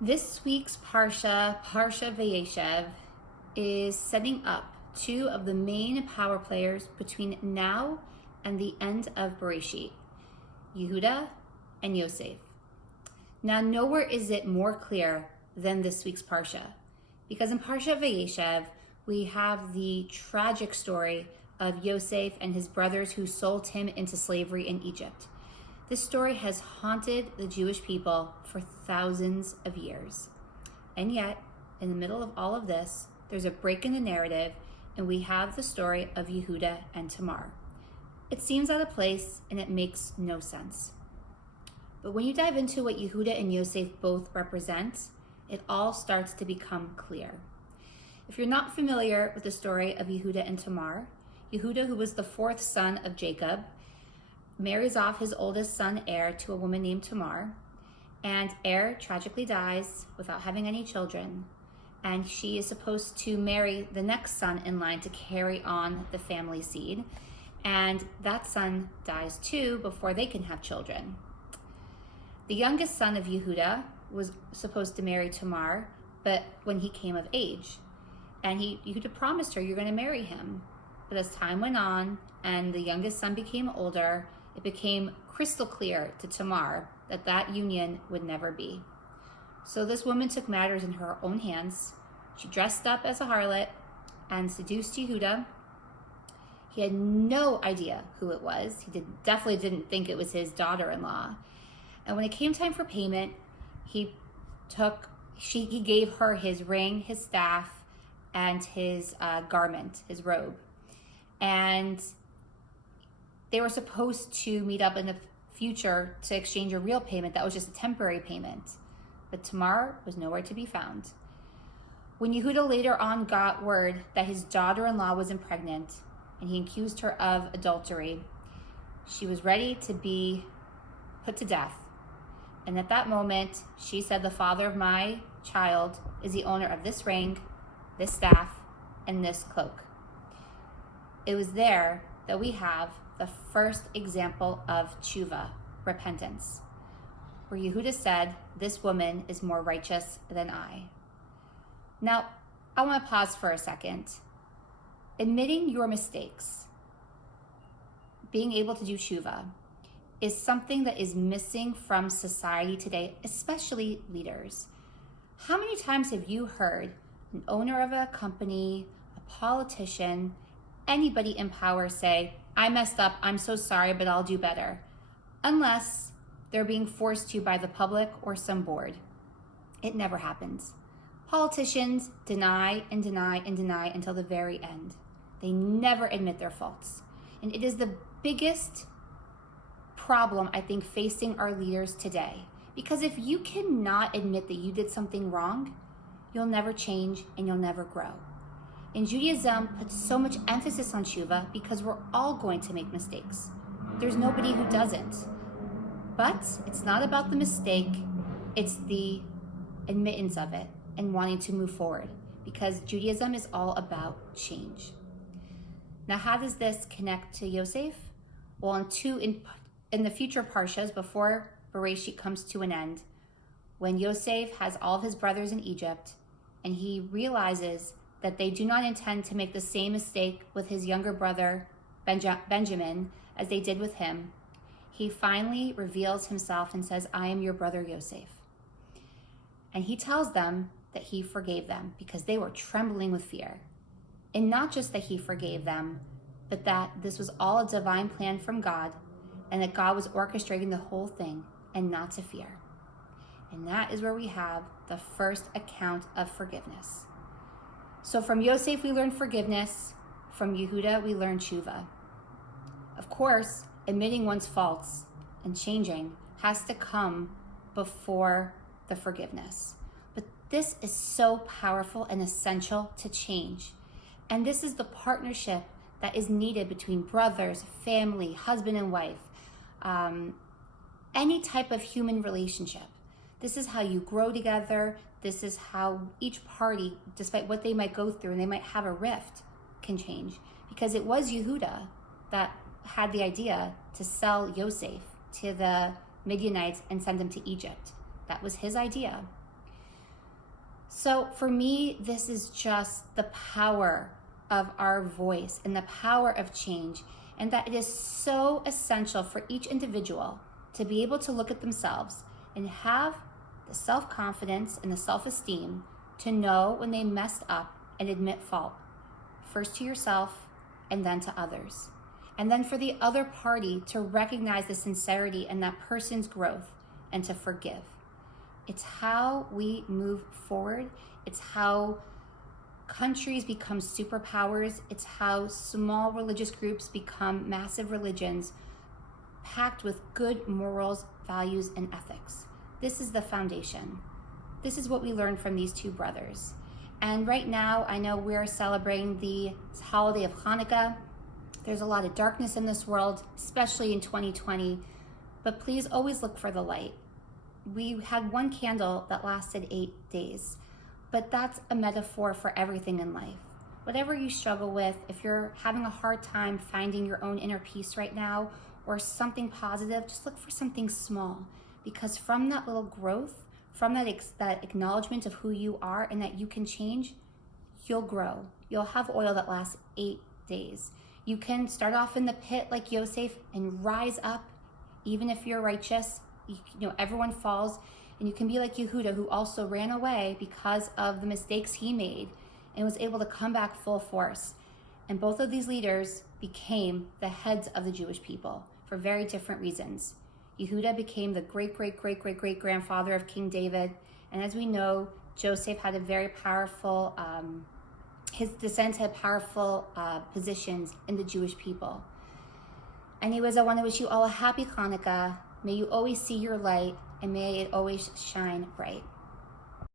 This week's Parsha Vayeshev, is setting up two of the main power players between now and the end of Bereshit, Yehuda and Yosef. Now, nowhere is it more clear than this week's Parsha, because in Parsha Vayeshev, we have the tragic story of Yosef and his brothers who sold him into slavery in Egypt. This story has haunted the Jewish people for thousands of years. And yet, in the middle of all of this, there's a break in the narrative, and we have the story of Yehuda and Tamar. It seems out of place, and it makes no sense. But when you dive into what Yehuda and Yosef both represent, it all starts to become clear. If you're not familiar with the story of Yehuda and Tamar, Yehuda, who was the fourth son of Jacob, marries off his oldest son, Er, to a woman named Tamar, and Er tragically dies without having any children, and she is supposed to marry the next son in line to carry on the family seed, and that son dies too before they can have children. The youngest son of Yehuda was supposed to marry Tamar, but when he came of age, and Yehuda promised her, "You're going to marry him." But as time went on and the youngest son became older, it became crystal clear to Tamar that that union would never be. So this woman took matters in her own hands. She dressed up as a harlot and seduced Yehuda. He had no idea who it was. He definitely didn't think it was his daughter-in-law. And when it came time for payment, he gave her his ring, his staff, and his garment, his robe. And they were supposed to meet up in the future to exchange a real payment that was just a temporary payment. But Tamar was nowhere to be found. When Yehuda later on got word that his daughter-in-law was pregnant and he accused her of adultery, she was ready to be put to death. And at that moment, she said, "The father of my child is the owner of this ring, this staff, and this cloak." It was there that we have the first example of tshuva, repentance, where Yehuda said, "This woman is more righteous than I." Now, I want to pause for a second. Admitting your mistakes, being able to do tshuva, is something that is missing from society today, especially leaders. How many times have you heard an owner of a company, a politician, anybody in power say, "I messed up, I'm so sorry, but I'll do better," unless they're being forced to by the public or some board? It never happens. Politicians deny and deny and deny until the very end. They never admit their faults. And it is the biggest problem, I think, facing our leaders today. Because if you cannot admit that you did something wrong, you'll never change and you'll never grow. And Judaism puts so much emphasis on tshuva because we're all going to make mistakes. There's nobody who doesn't. But it's not about the mistake, it's the admittance of it and wanting to move forward, because Judaism is all about change. Now, how does this connect to Yosef? Well, in the future Parshas, before Bereshit comes to an end, when Yosef has all of his brothers in Egypt and he realizes that they do not intend to make the same mistake with his younger brother, Benjamin, as they did with him, he finally reveals himself and says, "I am your brother Yosef." And he tells them that he forgave them because they were trembling with fear. And not just that he forgave them, but that this was all a divine plan from God, and that God was orchestrating the whole thing, and not to fear. And that is where we have the first account of forgiveness. So from Yosef, we learn forgiveness. From Yehuda, we learn tshuva. Of course, admitting one's faults and changing has to come before the forgiveness. But this is so powerful and essential to change. And this is the partnership that is needed between brothers, family, husband and wife, any type of human relationship. This is how you grow together. This is how each party, despite what they might go through, and they might have a rift, can change. Because it was Yehuda that had the idea to sell Yosef to the Midianites and send him to Egypt. That was his idea. So for me, this is just the power of our voice and the power of change, and that it is so essential for each individual to be able to look at themselves and have the self-confidence and the self-esteem to know when they messed up and admit fault, first to yourself and then to others. And then for the other party to recognize the sincerity in that person's growth and to forgive. It's how we move forward. It's how countries become superpowers. It's how small religious groups become massive religions packed with good morals, values, and ethics. This is the foundation. This is what we learned from these two brothers. And right now, I know we're celebrating the holiday of Hanukkah. There's a lot of darkness in this world, especially in 2020, but please always look for the light. We had one candle that lasted 8 days, but that's a metaphor for everything in life. Whatever you struggle with, if you're having a hard time finding your own inner peace right now or something positive, just look for something small, because from that little growth, from that acknowledgement of who you are and that you can change, you'll grow. You'll have oil that lasts 8 days. You can start off in the pit like Yosef and rise up, even if you're righteous. Everyone falls, and you can be like Yehuda, who also ran away because of the mistakes he made and was able to come back full force. And both of these leaders became the heads of the Jewish people for very different reasons. Yehuda became the great-great-great-great-great-grandfather of King David. And as we know, Joseph had a very powerful, his descendants had powerful positions in the Jewish people. Anyways, I want to wish you all a happy Hanukkah. May you always see your light, and may it always shine bright.